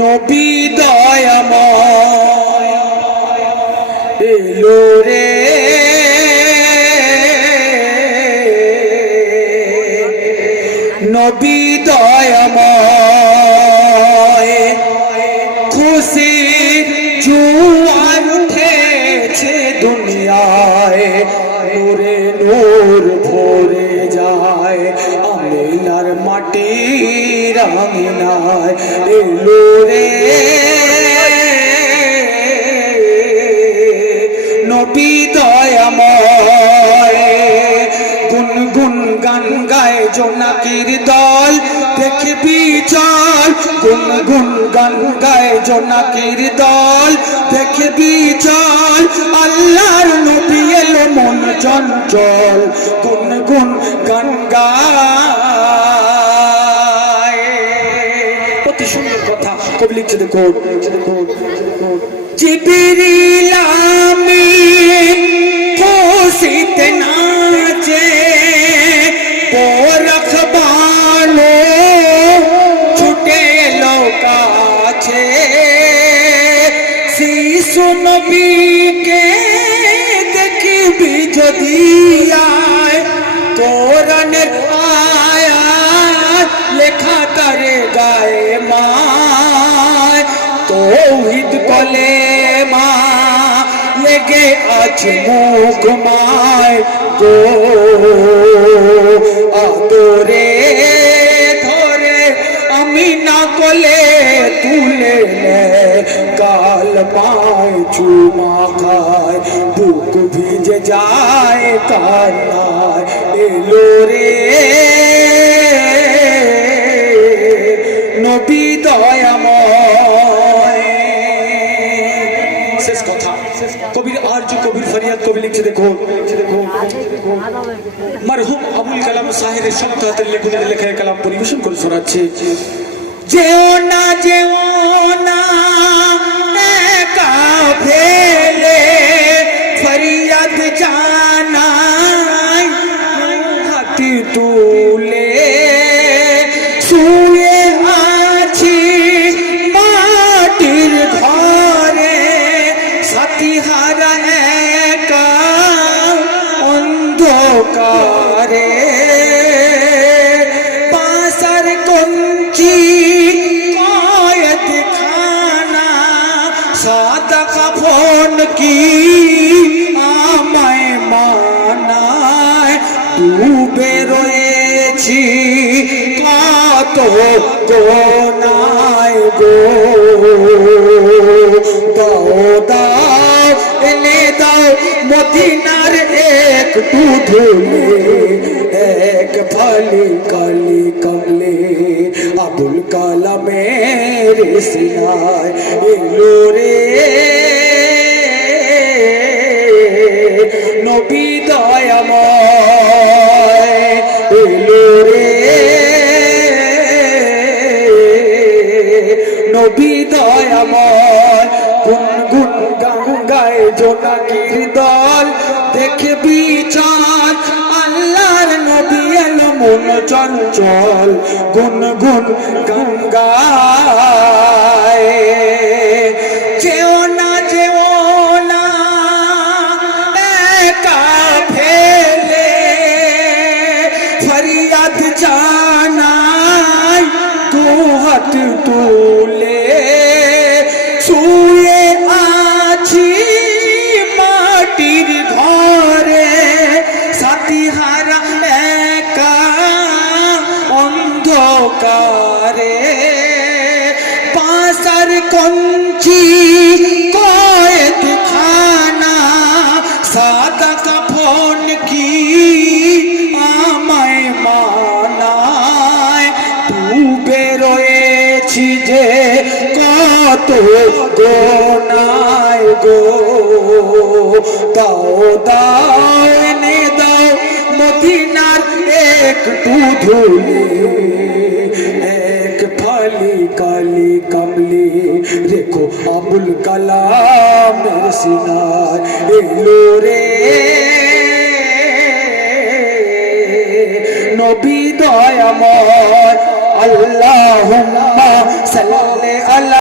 নবী দয়াময় এলো রে। নবী দয়াময় খুশির জুয়ার উঠেছে দুনিয়ায়। নূরে নূর ভরে যায়, আমিনার মাটির আমিনায় এলো রে। নবী দয়াময়, গুনগুন গান গায় জোনাকির দল, দেখবি চল। গুনগুন গান গায় জোনাকির দল, দেখবি চল। এলো চঞ্চল গুনগুন গান গায়। অতি সুন্দর কথা। কবি লিখছে দেখো জিবিরিল আমিন খুশিতে নাচে পরখবানো ছুটে লোকাছে শিশু নবীকে दिया तोरण पाया लिखा करे गए माँ तो हित बोले माँ ले गए अचमुख माए, गो अदोरे धोरे, अमीना बोले तूले ले काल पाए, चुमा खाए, बुक भीज जा কান্নায় এলো রে। নবী দয়াময়। শেষ কথা। কবির আর্য কবির ফরিয়াদ কবি লিখছে, দেখো। মরহুম আবুল কালাম সাহেবের হাতের লেখনের লেখা কালাম পরিবেশন করে শোনাচ্ছে। যেও না যেও না। অন্ধকারে পাশার কঞ্চি কয়েদ খানা সাদা কাফন কি আমায় মানায়? ডুবে রয়েছি, কত কোনায় গো। দাও দাও, এনে দাও মদিনার এক ধুলে এক ফালি কালি কালে আবুল কালামের সিনায় এলো রে নবী দয়াময় জোনাকির দল? দেখবি চল আল্লাহর নবী এলো মন চঞ্চল। গুনগুন গঙ্গায় যেও না যেও না, একা ফেলে। ফরিয়াদ জানাই তু হাত তুলে। অন্ধকারে পাশার কঞ্চি কয়েদ খানা সাদা কাফন কি আমায় মানায়? ডুবে রয়েছি যে কত গোনায় গো। দাও দাও, এনে দাও মদিনার একটু ধুলে। বুলবুল কালাম সিনার এলো রে। নবী দয়াময় আল্লাহ সাল্লে আল্লাহ